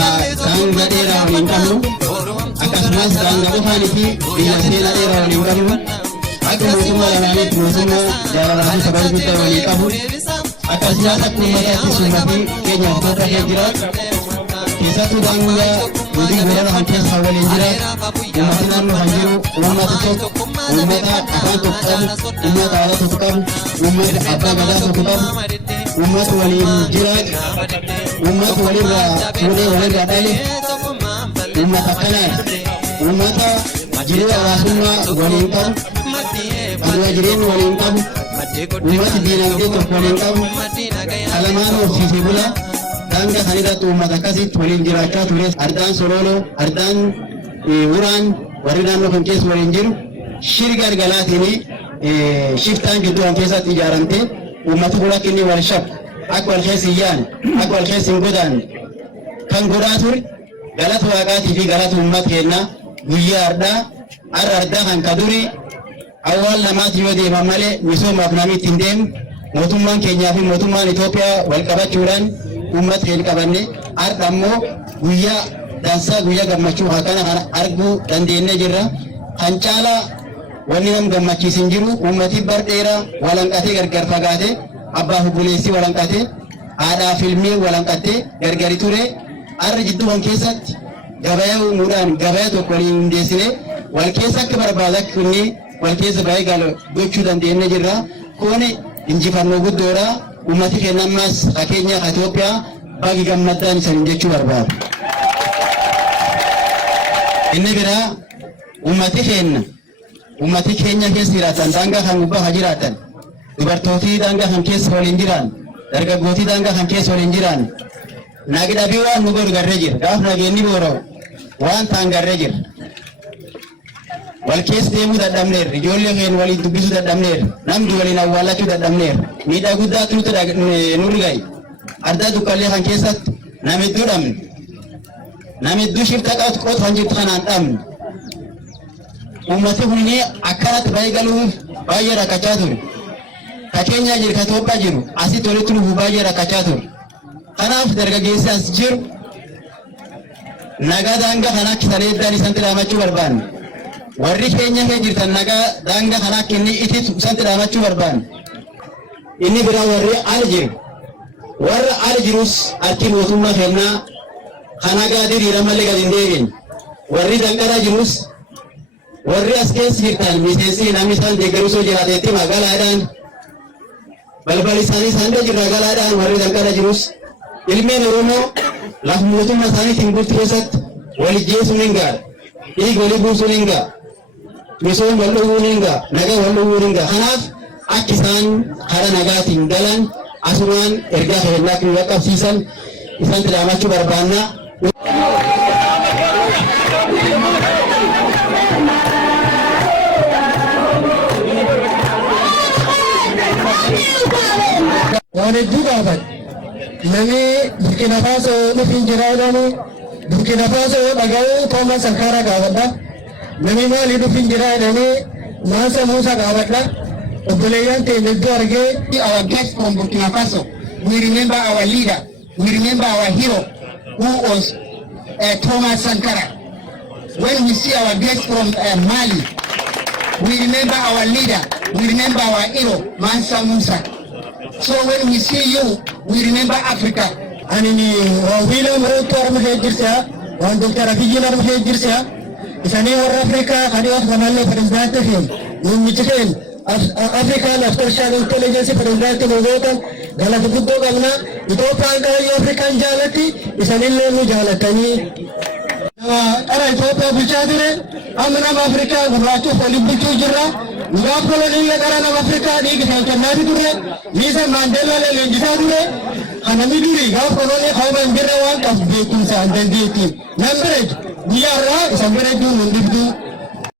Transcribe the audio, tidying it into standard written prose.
daangaa dheeraa waliin qabnu akkasumas daangaa qofaanii fi dinagdee dheeraa waliin qabnu akka mootummaa lamaaniitti mootummaa jaalalaa fi sababa guddaa waliin qabu akkasumas akka uummataatti summaa fi keenyaaf tokko kee jiraatu keessattuu daangaa nuti weerara kan keessa waliin jiraatu uummati naannoo kan jiru uummata tokko uummata afaan tokko qabu uummata aadaa tokko qabu uummata abbaa gadaa tokko qabu uummata waliin jiraatu uummata walirraa fuudhee walirraa dhale uummata akkanaati uummata jireenya hawaasummaa waliin qabu aduwaa jireenya waliin qabu uummati diinagdee tokko waliin qabu alamaan horsiisee bulaa daangaa kan irratti uummata akkasitti waliin jiraachaa ture ardaan sololoo ardaan wuraan warri naannoo kan keessa waliin jiru shirga argalaatiin shiftaan gidduu kan keessatti ijaaramte uummati kun akka inni wal shabu akka wal keessa hin yaane akka wal keessa hin godaanne kan godhaa ture galata waaqaatii fi galata uummata kennaa guyyaa ardaa kan kadurii awwaal namaati yoo deeman malee misoomaaf namni ittiin deemu mootummaan keenyaa fi mootummaan Itoophiyaa wal qabachuudhaan uummata keenya qabanne arda ammoo guyyaa dansaa guyyaa gammachuu akkana kana arguu dandeenye jirra kan caalaa wanni nam gammachiisin jiru uummati bar dheeraa walanqatee gargar fagaate abbaa fi buleessii walanqatee haadhaa fi ilmii walanqatee gargari ture arri jidduu kan keessatti gabaya uumuudhaan gabaya tokko waliin hundeessine wal keessa akka barbaadaa kunni wal keessa baay'ee galu gochuu dandeenye jirra kun injifannoo guddoodha uummati keenya ammas fakkeenya Itoophiyaa baagi gammadaan isaanii jechuu barbaadu. Inni biraa uummati keenya keessa jiraatan daangaa kan gubbaa jiraatan dubartootii daangaa kan keessa waliin jiran dargaggootii daangaa kan keessa waliin jiran nagi dhabii waan nu godhu garree jira gaaf nageenni boora'u waan ta'an garree jira. Wal keessa deemuu dadhabneerra ijoollee keenya waliin dubbisuu dadhabneerra namni waliin awwaalachuu dadhabneerra miidhaa guddaatu nurri gahe ardaa dukkallee kan keessatti nama hedduu dhabne nama hedduu shifta qotu kan jirtu kanaan dhabne uummati kun akkanatti baay'ee galuuf baay'ee rakkachaa ture fakkeenya jiru ka Itoophiyaa jiru asitti walitti dhufu baay'ee rakkachaa ture kanaaf dargaggeessi as jiru nagaa daangaa kana akka saleeddaan isaan tilaamachuu barbaanne warri keenya kee jirtan nagaa daangaa kana akka inni ititu isaan tilaamachuu barbaanne inni biraa warri ala jiru warra ala jirus harki mootummaa kennaa kana gaadiriira malee gadi hin deebiin warri danqaraa jirus warri as keessa jirtan miseensi namni isaan deeggaruu soo jiraateetti magaalaadhaan balbal isaanii isaan jirra galaadhaan warri danqaraa jirus ilmeen Oromoo lafa mootummaa isaaniitiin bultu keessatti walijjeesuun hin gaadha dhiig walii buusuun hin gaadha misoom wal dhowwuun hin gaadha nagaa wal dhowwuun hin gaadha kanaaf akka isaan hara nagaatiin galan asumaan ergaa kennaa kan qaqqabsiisan isaan tilaamachuu barbaanna. Waan hedduu gaafan namni Burkina Faso dhufin jiraadhaani Burkina Faso dhaga'uu Toomas Sankara gaafadha namni maali dhufin jiraadhaani Mansa Musa gaafadha. Obboleeyyan teenya iddoo argee our guest from Burkina Faso we remember our leader we remember our hero who was Thomas Sankara. When we see our guest from Mali we remember our leader we remember our hero Mansa Musa. So when we see you we remember Africa. And William Ruto armahejirsa wan Dr. Abiy armahejirsa isani war Africa kadiwas manalle president hin yummichen African Artificial Intelligence President Mogotan galata guddoo qabna Itoophiyaan qayyoo Afrikaan jaalatti isanillee nu jaalatanii qara Itoophiyaa bulchaa ture amma nama Afrikaa gurraachuuf waliin bulchuu jirra gaaf koloniillee qara nama Afrikaa dhiigi isaan kennaati ture Nelson Mandeelaalee leenjisaa ture kanami durii gaaf kolonii hauma hin jirre waan qabdu beekumsa hin dandeettiin nan bireedu guyyaa irraa isan bireedduu nun dhibduu